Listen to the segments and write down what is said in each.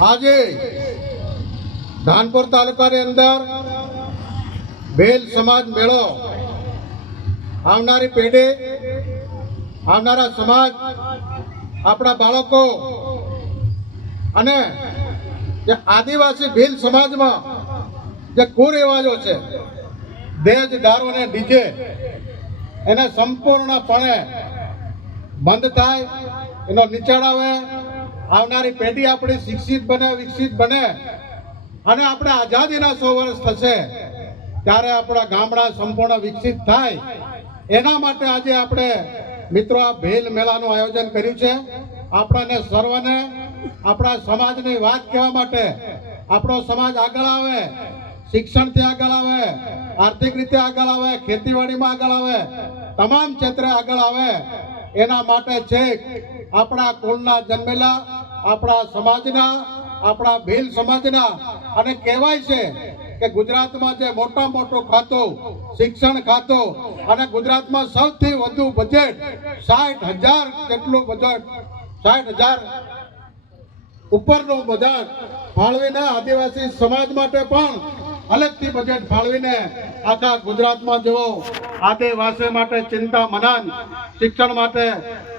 આજે ધાનપુર તાલુકાની અંદર ભેલ સમાજ મેળો આવનારી પેઢી આવનારા સમાજ, આપણા બાળકો અને જે આદિવાસી ભીલ સમાજમાં જે કુરિવાજો છે, દેજ, દારૂ અને ડીજે, એને સંપૂર્ણપણે બંધ થાય એનો નીચાણ આવે, આવનારી પેઢી આપણી શિક્ષિત બને, વિકસિત બને અને આપણે આઝાદીના સો વર્ષ થશે ત્યારે આપણા ગામડા સંપૂર્ણ વિકસિત થાય. એના માટે આજે આપણે મિત્રો આ ભેલ મેળાનું આયોજન કર્યું છે. આપણને સર્વને, આપણા સમાજની વાત કહેવા માટે આપણો સમાજ આગળ આવે, શિક્ષણથી આગળ આવે, આર્થિક રીતે આગળ આવે, ખેતીવાડીમાં આગળ આવે, તમામ ક્ષેત્રે આગળ આવે. એના માટે છે આપણા કુળના જન્મેલા, આપણા સમાજના, આપણા ભીલ સમાજના અને કહેવાય છે કે ગુજરાતમાં જે મોટા મોટો ખાતો, શિક્ષણ ખાતો અને ગુજરાતમાં સૌથી વધુ બજેટ સાઠ હજાર જેટલું બજેટ સાઠ હજાર ઉપરનું બજેટ ફાળવીને આદિવાસી સમાજ માટે પણ અલગથી બજેટ ફાળવીને આખા ગુજરાતમાં જેઓ આદિવાસી માટે ચિંતા મનન શિક્ષણ માટે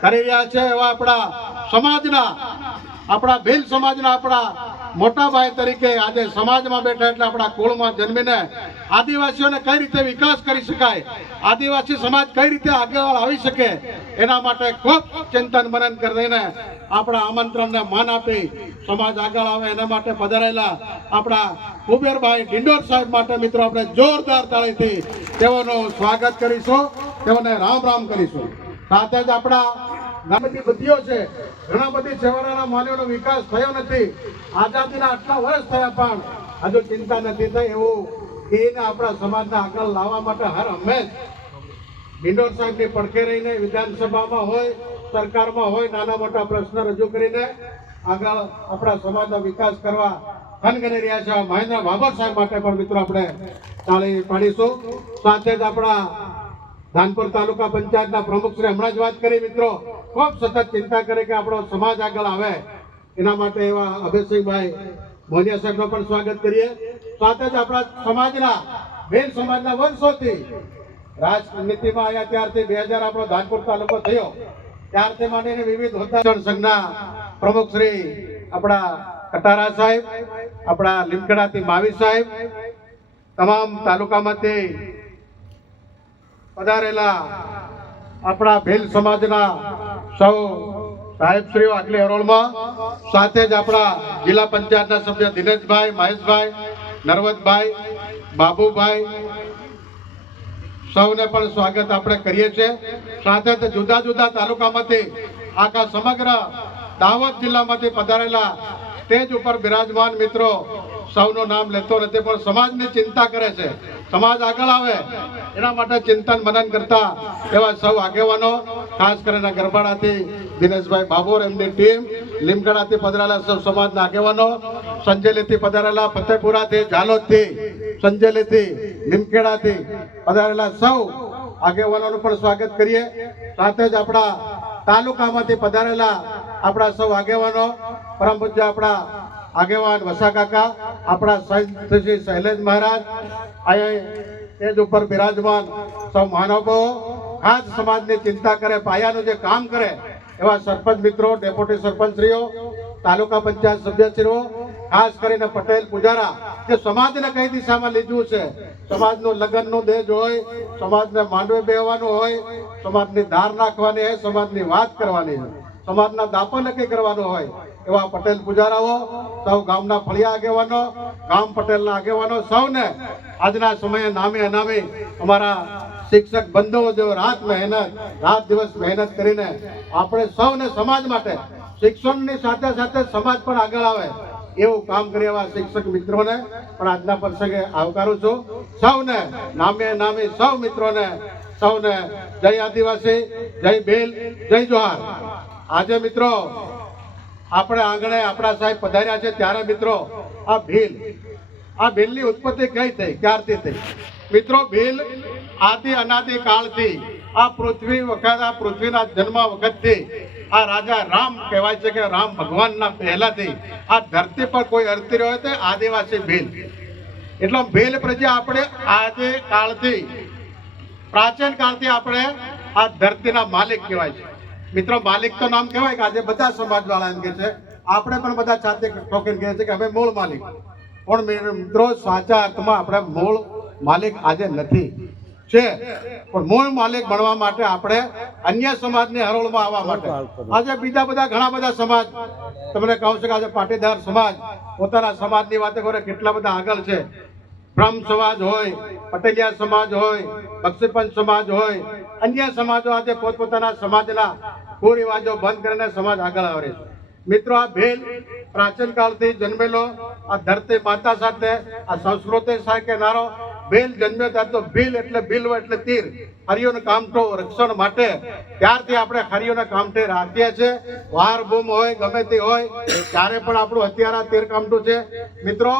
કરી રહ્યા છે એવા આપણા સમાજના, આપણા ભીલ સમાજના આપણા મોટા ભાઈ તરીકે આજે સમાજમાં બેઠા એટલે આપણા કુળમાં જન્મીને આદિવાસીઓને કઈ રીતે વિકાસ કરી શકાય, આદિવાસી સમાજ કઈ રીતે આગળ આવી શકે, એના માટે ખૂબ ચિંતન મનન કરીને આપણા આમંત્રણને માન આપી સમાજ આગળ આવે, એના માટે પધારેલા આપણા કુબેરભાઈ ડિંડોર સાહેબ માટે મિત્રો આપણે જોરદાર તાળીથી તેઓનું સ્વાગત કરીશું, તેઓને રામ રામ કરીશું. સાથે જ આપણા ઘણી બધી બુદ્ધિઓ છે, ઘણા બધી છેવાડાના માનવીનો વિકાસ થયો નથી, આઝાદીના આટલા વર્ષ થયા પણ હજુ ચિંતા નથી થઈ એવું એને આપણા સમાજના આગળ લાવવા માટે હર હંમેશ ડિંડોર સાહેબની પડખે રહીને વિધાનસભામાં હોય, સરકારમાં હોય, નાના મોટા પ્રશ્ન રજૂ કરીને આગળ આપણા સમાજનો વિકાસ કરવા ખનગની રહ્યા છે. મહેન્દ્ર બાબર સાહેબ માટે પણ મિત્રો આપણે તાળી પાડીશું. સાથે જ આપણા ધાનપુર તાલુકા પંચાયતના પ્રમુખ શ્રી હમણાં જ વાત કરી. મિત્રો, ખૂબ સતત ચિંતા કરે કે આપણો સમાજ આગળ આવે. એના માટે એવા અભયસિંહભાઈ મોનિયા સાહેબનો પણ સ્વાગત કરીએ. સાથે જ આપણા સમાજના બેન સમાજના વંશોથી. રાજનીતિમાં આવ્યા ત્યારથી બે હજાર આપણો ધાનપુર તાલુકો થયો. ત્યારથી માંડીને વિવિધ હોદ્દા સંઘના પ્રમુખ શ્રી આપણા કટારા સાહેબ, આપણા લીમખેડાથી માવી સાહેબ, તમામ તાલુકામાંથી પધારેલા આપણા ભીલ સમાજના સૌ સાહેબશ્રીઓ આટલી હરોળમાં, સાથે જ આપણા જિલ્લા પંચાયતના સભ્ય દિનેશભાઈ, મહેશભાઈ નરવતભાઈ બાબુભાઈ, સૌને પણ સ્વાગત આપણે કરીએ છીએ. સાથે જુદા જુદા તાલુકામાંથી આખા સમગ્ર દાહોદ જિલ્લામાંથી પધારેલા સ્ટેજ ઉપર બિરાજમાન મિત્રો સૌનું નામ લેતો નથી, પણ સમાજની ચિંતા કરે છે. સમાજ આગળ આવે, એના માટે ચિંતન મનન કરતા એવા સૌ આગેવાનો, ખાસ કરીને ગરબાડાથી દિનેશભાઈ બાબોર એમની ટીમ લીમગડાથી પધારેલા સમાજના આગેવાનો સંજેલીથી પધારેલા ફતેપુરાથી, ઝાલોદથી સંજેલીથી લીમખેડાથી પધારેલા સૌ આગેવાનોનું પણ સ્વાગત કરીએ. સાથે જ આપણા તાલુકામાંથી પધારેલા આપણા સૌ આગેવાનો પરમ પૂજ્ય આપણા આગેવાન વસા કાકા, આપણા શ્રી શૈલેષ મહારાજ અહીંયા સ્ટેજ ઉપર બિરાજમાન સૌ મહાનુભાવો, ખાસ સમાજની ચિંતા કરે, પાયાનું જે કામ કરે એવા સરપંચ મિત્રો, ડેપ્યુટી સરપંચશ્રીઓ, તાલુકા પંચાયત સભ્યશ્રીઓ, ખાસ કરીને પટેલ પૂજારા જે સમાજને કઈ દિશામાં લીધું છે? સમાજનું લગ્નનું દેજ હોય, સમાજને માંડવે બેહવાનું હોય, સમાજની ધાર નાખવાની હોય, સમાજની વાત કરવાની હોય, સમાજના દાપો નક્કી કરવાનું હોય, એવા પટેલ પૂજારાઓ, સૌ ગામના ફળિયા આગેવાનો, ગામ પટેલના આગેવાનો સૌને આજના સમયે નામે અનામે અમારા શિક્ષક બંધો જો રાત મહેનત, રાત દિવસ મહેનત કરીને આપણે સૌને સમાજ માટે, શિક્ષણની સાથે સાથે સમાજ પણ આગળ આવે, એવું કામ કરી એવા શિક્ષક મિત્રોને. પણ આજના પ્રસંગે આવકારું છું. સૌને, નામે નામે સૌ મિત્રોને, સૌને જય આદિવાસી, જય ભીલ, જય જોહાર. આજે મિત્રો, આપણે આંગણે આપણા સાહેબ પધાર્યા છે. ત્યારે મિત્રો, આ ભીલ, આ ભીલની ઉત્પત્તિ કઈ થઈ? ક્યારથી થઈ? મિત્રો ભીલ આદિ અનાદિ કાળથી, આ પૃથ્વી વખત, આ પૃથ્વીના જન્મ વખતથી આ રાજા રામ કહેવાય છે કે રામ ભગવાનના પહેલાથી આ ધરતી પર કોઈ અર્થી રહ્યો તે આદિવાસી ભીલ એટલો ભીલ પ્રજા આપણે આજે કાળથી, પ્રાચીન કાળથી આપણે આ ધરતીના માલિક કહેવાય છે. મિત્રો, માલિક તો નામ કહેવાય કે આજે બધા સમાજવાળા એમ કે છે. આપણે પણ બધા સાથે ઠોકીને કહે છે કે અમે મૂળ માલિક. પણ મિત્રો, સાચા અર્થમાં આપણે મૂળ માલિક આજે નથી. છે. પણ મૂળ માલિક બનવા માટે આપણે અન્ય સમાજની હરોળમાં આવવા માટે. આજે બીજા બધા ઘણા બધા સમાજ તમને કહું છું કે આજે પાટીદાર સમાજ પોતાના સમાજની વાતે કરે કેટલા બધા આગળ છે. બ્રહ્મ સમાજ હોય પટેલિયા સમાજ હોય બક્ષીપંચ સમાજ હોય અન્ય સમાજો આજે પોતપોતાના સમાજના કુરિવાજો બંધ કરીને સમાજ આગળ આવે છે. મિત્રો આ ભેલ પ્રાચીન કાળથી જન્મેલો આ ધરતી માતા સાથે આ સંસ્કૃતિ સાથે નારો ભેલ જન્મ્યો ત્યાં તો ભીલ એટલે ભીલવ એટલે તીર. હરિયોને કામઠો રક્ષણ માટે. ત્યારથી આપણે હરિયોને કામઠે રાખીએ છીએ. વાર બૂમ હોય, ગમે તે હોય ત્યારે પણ આપણું હત્યારા તીર કામઠું છે. મિત્રો,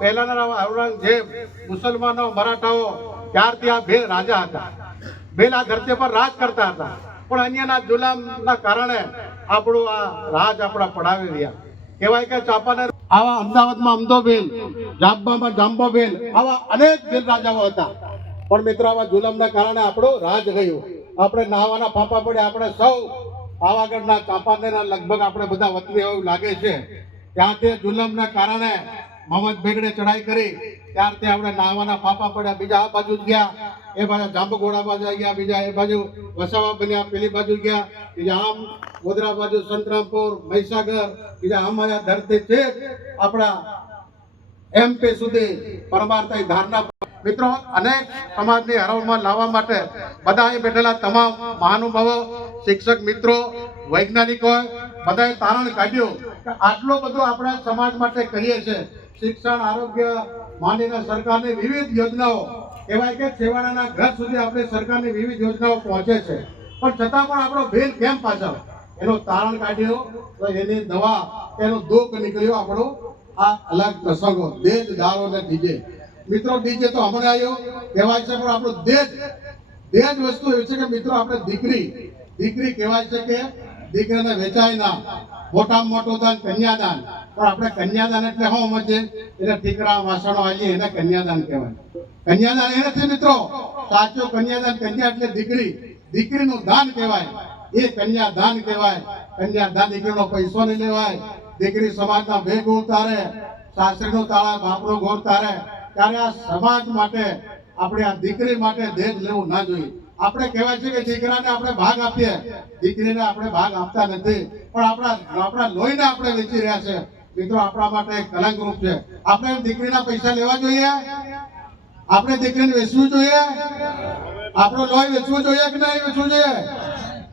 પહેલાના ઔરંગઝેબ મુસલમાનો, મરાઠાઓ, ત્યારથી આ ભીલ રાજા હતા. ભીલ આ ધરતી પર રાજ કરતા હતા. પણ અન્યના જુલામના કારણે આપણું આ રાજ આપણા પડાવી રહ્યા. કહેવાય કે ચાંપાનેર આવા અમદાવાદમાં અમદોભેલ જાંબામાં જાંબો ભેલ આવા અનેક ભેલ રાજાઓ હતા. પણ મિત્રો, આવા જુલમના કારણે આપણું રાજ ગયું આપણે નાહવાના પાપા પડ્યા. આપણે સૌ પાવાગઢના ચાંપાનેરના લગભગ આપણે બધા વતની એવું લાગે છે. ત્યાંથી જુલમના કારણે મોહમ્મદ બેગડે ચડાઈ કરી. ત્યારથી આપણે નાહવાના પાપા પડ્યા. બીજા આ બાજુ ગયા. એ બાજુ જાંબુઘોડા બાજુ ગયા, બીજા એ બાજુ વસાવા બન્યા, પેલી બાજુ ગયા, બીજા આમ ગોધરા બાજુ સંતરામપુર, મહીસાગર, બીજા આમ ધરતી છે આપણા એમપી સુધી પરમાર્થ ધારના મિત્રો અનેક સમાજની હરોળમાં લાવવા માટે બધા અહીં બેઠેલા તમામ મહાનુભાવો, શિક્ષક મિત્રો, વૈજ્ઞાનિકો, બધાએ તારણ કાઢ્યું કે આટલું બધું આપણે સમાજ માટે કરીએ છીએ શિક્ષણ, આરોગ્ય માનીને સરકારની વિવિધ યોજનાઓ કહેવાય કે છેવાડાના ઘર સુધી આપણે સરકારની વિવિધ યોજનાઓ પહોંચે છે. પણ છતાં પણ આપણો ભેલ કેમ પાછળ? એનું તારણ કાઢ્યો, તો એની દવા, એનો દુઃખ નીકળ્યો આપણો. આ અલગ પ્રસંગો, દેજ ગારો ને ડીજે. મિત્રો, ડીજે તો હમણાં આવ્યો. કહેવાય છે પણ આપણો દેજ દેજ વસ્તુ એવી છે કે મિત્રો, આપણે દીકરી દીકરી કહેવાય છે કે દીકરાને વેચાય ના. મોટામાં મોટું દાન કન્યાદાન. પણ આપણે કન્યાદાન એટલે શું સમજે એટલે ઠીકરા, વાસણો આવીએ એને કન્યાદાન કહેવાય. કન્યાદાન એ નથી મિત્રો? સાચો કન્યાદાન કન્યા એટલે દીકરી. દીકરીનું દાન કહેવાય. એ કન્યાદાન કહેવાય. કન્યાદાન દીકરીનો પૈસો નહીં લેવાય. દીકરી સમાજના ભેગ ઉતારે. સાસરીનો તાળા બાપનું ગોળ તારે. ત્યારે આ સમાજ માટે, આપણે આ દીકરી માટે દેજ લેવું ના જોઈએ. આપણે કહેવાય છે કે દીકરાને આપણે ભાગ આપીએ. દીકરીને આપણે ભાગ આપતા નથી. પણ આપણા આપણા લોહીને આપણે વેચી રહ્યા છે. મિત્રો, આપણા માટે કલંકરૂપ છે. આપણે દીકરીના પૈસા લેવા જોઈએ? આપણે દીકરીને વેચવું જોઈએ? આપણો લોહી વેચવું જોઈએ કે નહીં વેચવું જોઈએ?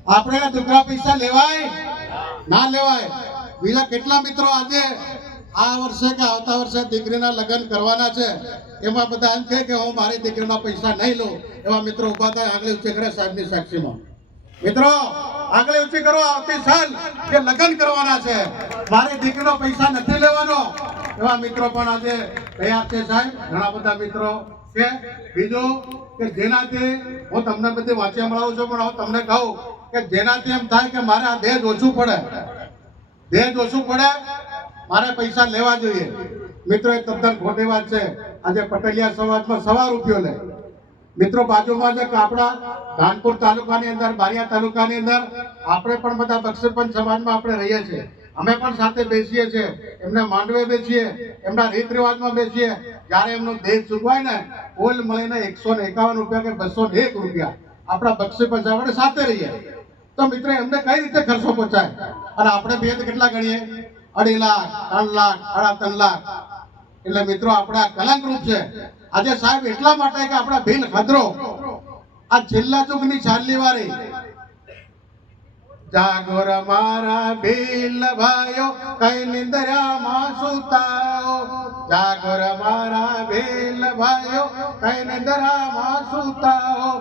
આપણે દીકરા પૈસા લેવાય? ના લેવાય. બીજા કેટલા મિત્રો આજે આ વર્ષે કે આવતા વર્ષે દીકરીના લગ્ન કરવાના છે? એમાં બધા એમ કે હું મારી દીકરીના પૈસા નહીં લઉં. એવા મિત્રો ઊભા થાય, આગળ ઊંચે સાહેબની સાક્ષીમાં. મિત્રો, આગળ ઊંચી કરો, આવતી સાલ કે લગ્ન કરવાના છે, મારી દીકરીનો પૈસા નથી લેવાનો. એવા મિત્રો પણ આજે તૈયાર છે સાહેબ. ઘણા બધા મિત્રો છે. બીજું કે જેનાથી હું તમને બધી વાંચી સંભળાવું છું, પણ હું તમને કહું કે જેનાથી એમ થાય કે મારે આ દેહ ઓછું પડે. દેહ ઓછું પડે, મારે પૈસા લેવા જોઈએ. મિત્રો એ તદ્દન ખોટી વાત છે. આજે પટેલિયા સમાજમાં સવાર ઉઠ્યો લે. મિત્રો, બાજુમાં આપણા ધાનપુર તાલુકાની અંદર, બારિયા તાલુકાની અંદર આપણે પણ બધા બક્ષરપંચ સમાજમાં આપણે રહીએ છીએ. અમે પણ સાથે બેસીએ છીએ. એમના માંડવે બેસીએ, એમના રીત રિવાજમાં બેસીએ. જ્યારે એમનો દેહ ચૂકવાય ને, કુલ મળીને એકસો ને એકાવન રૂપિયા કે બસો ને એક રૂપિયા આપણા બક્ષીપંચ આપણે સાથે રહીએ. તો મિત્રો, એમને કઈ રીતે ખર્ચો પહોંચાય? અને આપણે તો કેટલા ગણીએ? અઢી લાખ, ત્રણ લાખ, સાડા ત્રણ લાખ. એટલે મિત્રો, આપણા આ કલંક રૂપ છે. આજે સાહેબ એટલા માટે કે આપણા ભીલ ખદરો આ છેલ્લા યુગની ચાલની વારી જાગોર મારા ભીલ ભાઈઓ, કઈ નિંદરામાં સુતાઓ. જાગોર મારા ભીલ ભાઈઓ, કઈ નિંદરામાં સુતાઓ.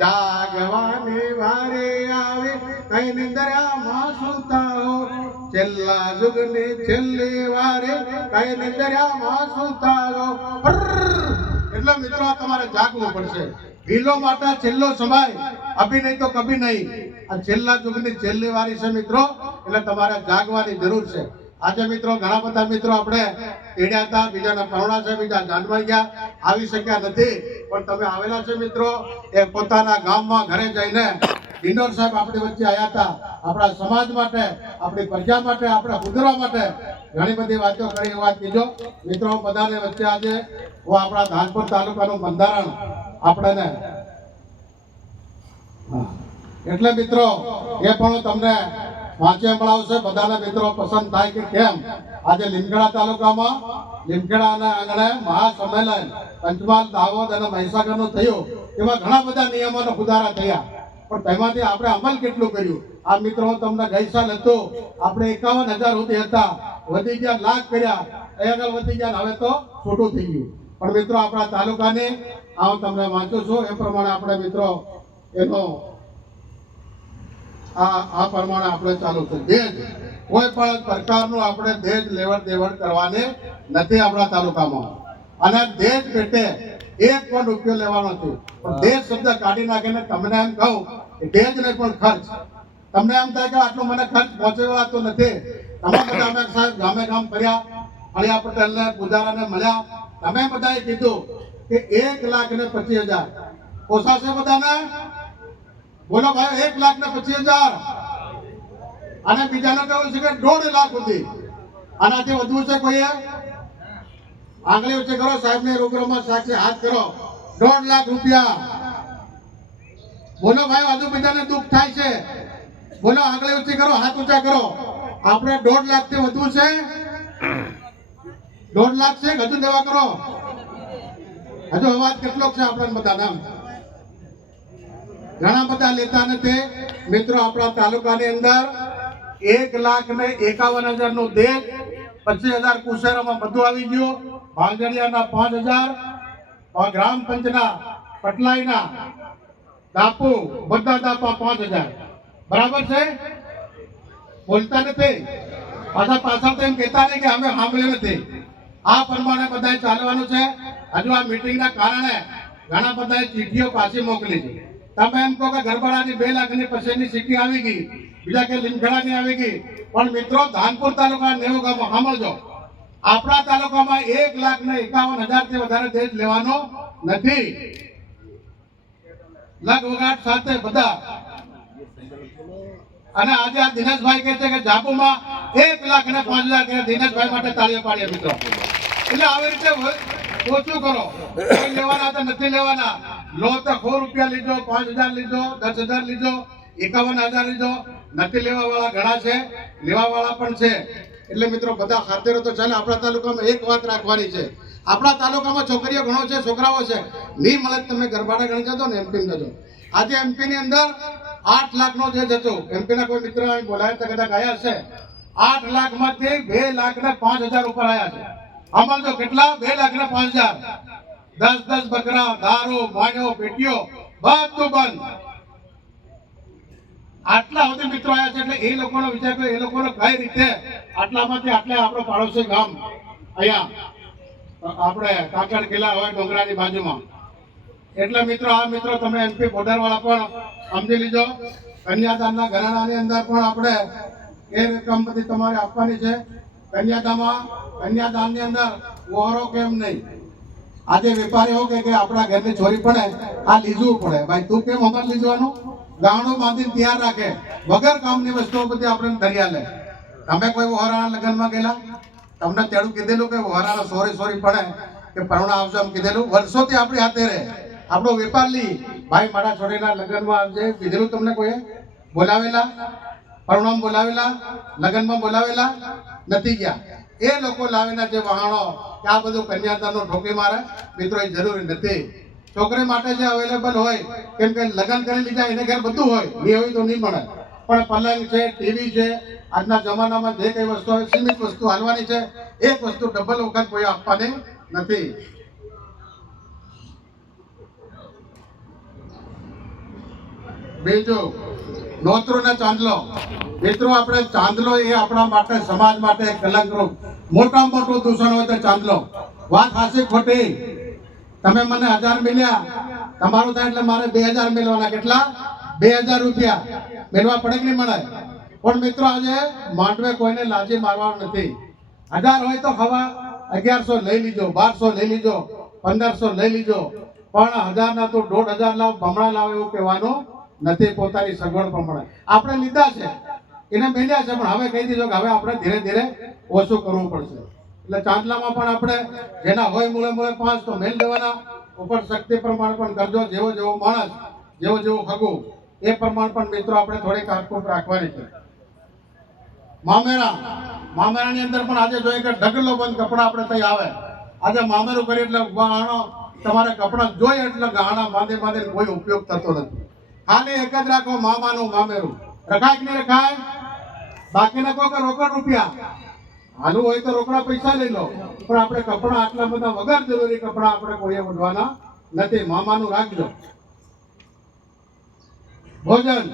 જાગવાની વારે આવે, કઈ નિંદરામાં સુતાઓ. છેલ્લા યુગની છેલ્લી વારે કઈ નિંદરામાં સુતાઓ. એટલે મિત્રો તમારે જાગવું પડશે? ભીલો માટે છેલ્લો સમય. અભી નહીં તો કભી નહીં. આ છેલ્લા જુગની છેલ્લી વારી છે મિત્રો, એટલે તમારે જાગવાની જરૂર છે. આજે મિત્રો, ઘણા બધા મિત્રો આપણે તેડ્યા હતા, બીજાના પહોણા છે, બીજા જાનવાઈ ગયા. આવી શક્યા નથી, પણ તમે આવેલા છે મિત્રો, એ પોતાના ગામમાં ઘરે જઈને ડિંડોર સાહેબ આપણી વચ્ચે આવ્યા હતા. આપણા સમાજ માટે, આપણી પ્રજા માટે, આપણા ગુજરાત માટે ઘણી બધી વાતો કરી. વાત કીધો મિત્રો, બધાને વચ્ચે આજે હું આપણા ધાનપુર તાલુકાનું બંધારણ આપણને એટલે મિત્રો, એ પણ તમને વાંચે મળાવશે બધાને મિત્રો પસંદ થાય કે કેમ? આજે લીમખેડા તાલુકામાં લીમખેડાના આંગણે મહાસંમેલન પંચમહાલ દાહોદ અને મહીસાગરનું થયું. એવા ઘણા બધા નિયમોનો સુધારા થયા. પણ તેમાંથી આપણે અમલ કેટલું કર્યું? આ મિત્રો તમને ગઈ સાલ હતો, આપણે એકાવન હજાર સુધી હતા. વધી ગયા લાખ કર્યા. એ આગળ વધી ગયા હવે તો છોટું થઈ ગયું. પણ મિત્રો, આપણા તાલુકાને, આ તમને વાંચું છું. એ પ્રમાણે આપણે મિત્રો, એનો આ આ પ્રમાણે આપણે ચાલુ છે. દેજ, કોઈ પણ પ્રકારનું આપણે દેજ લેવડ દેવડ કરવાને નથી આપણા તાલુકામાં. અને દેશ પેટે એક પણ રૂપિયો લેવાનો છું. પણ દેશ શબ્દ કાઢી નાખીને તમને એમ કહું કે દેશ નહીં પણ ખર્ચ. તમને એમ થાય કે આટલો મને ખર્ચ પહોંચવાતો નથી. તમે બધા અમે સાહેબ ગામે ગામ ફર્યા અળિયા પટેલને પુજારાને મળ્યા. તમે બધાએ કીધું કે એક લાખ ને પચીસ હજાર. પોસાશે બધાને? બોલો ભાઈ એક લાખ ને પચીસ હજાર. અને બીજાને કહેવું છે કે દોઢ લાખ સુધી. આનાથી વધુ છે કોઈએ? આંગળી વચ્ચે કરો સાહેબ ને રૂબરૂમાં સાક્ષી હાથ કરો. દોઢ લાખ રૂપિયા. બોલો ભાઈ વધુ બીજાને દુઃખ થાય છે. બોલો, આંગળી ઊંચી કરો, હાથ ઊંચા કરો. આપણે દોઢ લાખથી વધુ છે. દોઢ લાખ છે હજુ દેવા કરો. હજુ અવાજ કેટલો છે આપણને બધા નામ? ઘણા બધા લેતા નથી મિત્રો આપણા તાલુકાની અંદર એક લાખ ને એકાવન હજારનું દેહ પચીસ હજાર કુશેરોમાં બધું આવી ગયું. ભાંગડિયાના પાંચ હજાર ગ્રામ પંચના પટલાઈના દાપુ બધા દાપા પાંચ હજાર. બરાબર છે? બોલતા નથી. પાછા પાછળ તો એમ કહેતા નહીં કે અમે સાંભળ્યું નથી. આ પ્રમાણે બધાએ ચાલવાનું છે. હજુ આ મીટિંગના કારણે ઘણા બધાએ ચીઠીઓ પાછી મોકલી છે. તમે એમ કહો કે ગરબડાની બે લાખની પછીની સિટી આવી ગઈ, બીજા કે લીમખેડાની આવી ગઈ. પણ મિત્રો, ધાનપુર તાલુકા નેવું ગામમાં સાંભળજો. આપણા તાલુકામાં એક લાખ ને એકાવન હજાર વધારે દેશ લેવાનો નથી. લગ વગાટ સાથે બધા. અને આજે આ દિનેશભાઈ કહે છે કે જાબુમાં એક લાખ ને પાંચ હજાર દિનેશભાઈ માટે તાળીઓ પાડીએ મિત્રો. એટલે આવી રીતે ઓછું કરો? લેવાના તો નથી લેવાના. લો તો સો રૂપિયા લીધો, પાંચ હજાર લીધો, દસ હજાર લીધો, એકાવન હજાર લીધો. નથી લેવા વાળા ઘણા છે લેવા વાળા પણ છે. એટલે મિત્રો બધા ખાતેરો તો ચાલે, આપણા તાલુકામાં એક વાત રાખવાની છે. આપણા તાલુકામાં છોકરીઓ ઘણો છે, છોકરાઓ છે. નહીં મળે તમે ગરબાડા ગણી જતો ને એમપી જજો. આજે એમપી ની અંદર આઠ લાખ નો જે જતો એમપી ના કોઈ મિત્ર બોલાય તો કદાચ આવ્યા છે આઠ લાખમાંથી બે લાખ ને પાંચ હજાર ઉપર આવ્યા છે. આમાં તો કેટલા? બે લાખ ને પાંચ હજાર. દસ દસ બકરા, દારૂ માણ્યો પેટીઓ બધું બંધ. આટલા સુધી મિત્રો આવ્યા છે એટલે એ લોકોનો વિચાર કર્યો, એ લોકોનો કઈ રીતે આટલામાંથી આટલે આપણો પાડોશી ગામ અહીંયા આપણે કાકડ કિલ્લા હોય ડોંગરાની બાજુમાં. એટલે મિત્રો, આ મિત્રો તમે એમપી બોર્ડર વાળા પણ સમજી લીજો. કન્યાદાનના ઘરાણાની અંદર પણ આપણે એ રકમ બધી તમારે આપવાની છે. કન્યાદામાં કન્યાદાનની અંદર વહોરો કેમ નહીં? આજે વેપારી એવું કે આપણા ઘરની ચોરી પડે, આ લીધવું પડે. ભાઈ, તું કેમ અમારે લીધવાનું ગાણું બાંધી તૈયાર રાખે. વગર કામની વસ્તુઓ બધી આપણે દરિયા લે. તમે કોઈ વહોરાના લગ્નમાં ગયેલા? તમને તેડું કીધેલું કે વહોરાના સોરી સોરી પડે, કે પરુણા આવશે એમ કીધેલું? વર્ષોથી આપણી હાથે રહે. આપણો વેપાર લી. ભાઈ, મારા છોરીના લગ્નમાં આવજે. કીધેલું તમને કોઈએ? બોલાવેલા? પરણામ બોલાવેલા? લગ્નમાં બોલાવેલા? નથી ગયા. એ લોકો લાવીને જે વહાણો કે આ બધું કન્યાદાનનો ઠોકી મારે? મિત્રો, એ જરૂરી નથી. છોકરી માટે જે અવેલેબલ હોય, કેમ કે લગ્ન કરી લીધા, એને ઘેર બધું હોય નહીં હોય તો નહીં મળે. પણ પલંગ છે, ટીવી છે, આજના જમાનામાં જે કઈ વસ્તુ હોય સીમિત વસ્તુ હાલવાની છે, એક વસ્તુ ડબલ વખત કોઈ આપવાની નથી. બીજું નોતરો ને ચાંદલો. મિત્રો, આપણે ચાંદલો એ આપણા માટે સમાજ માટે કલંકરૂપ. મોટા મોટો દૂષણ હોય તો ચાંદલો. વાત હાસી ખોટી? તમે મને હજાર મિલ્યા. તમારું થાય એટલે મારે બે હજાર મેળવાના કેટલા? બે હજાર રૂપિયા. મેળવા પડે કે નહીં મળે? પણ મિત્રો આજે માંડવે કોઈને લાજી મારવાનું નથી. હજાર હોય તો ખવા અગિયારસો લઈ લીજો, બારસો લઈ લીજો, પંદરસો લઈ લીજો. પણ હજાર ના તો દોઢ હજાર લાવ, ભમણા લાવ એવું કહેવાનું નથી. પોતાની સગવડ પ્રમાણે. આપણે લીધા છે. એને મેળ્યા છે, પણ હવે કહી દીધો કે હવે આપણે ધીરે ધીરે ઓછું કરવું પડશે. એટલે ચાંદલામાં પણ આપણે જેના હોય મૂળે મૂળે પાંચ તો મેલ દેવાના. ઉપર શક્તિ પ્રમાણ પણ કરજો, જેવો જેવો માણસ, જેવો જેવો ખગું, એ પ્રમાણ પણ મિત્રો આપણે થોડીક કાટકૂટ રાખવાની છે. મામેરા, મામેરાની અંદર પણ આજે જોઈએ કે ઢગલો બંધ કપડા આપણે ત્યાં આવે. આજે મામેરું કરી એટલે ગાણો તમારે કપડા જોઈએ એટલે ગાણા બાંધે બાંધે કોઈ ઉપયોગ થતો નથી. ખાલી એક જ રાખો, મામાનું, મામેરું. રખાય કે નહીં રખાય? બાકીના કોઈ કે રોકડ રૂપિયા. આનું હોય તો રોકડા પૈસા લઈ લો. પણ આપણે કપડા આટલા બધા વગર જરૂરી કપડા આપણે કોઈએ ઓઢવાના નથી. મામાનું રાખજો ભોજન.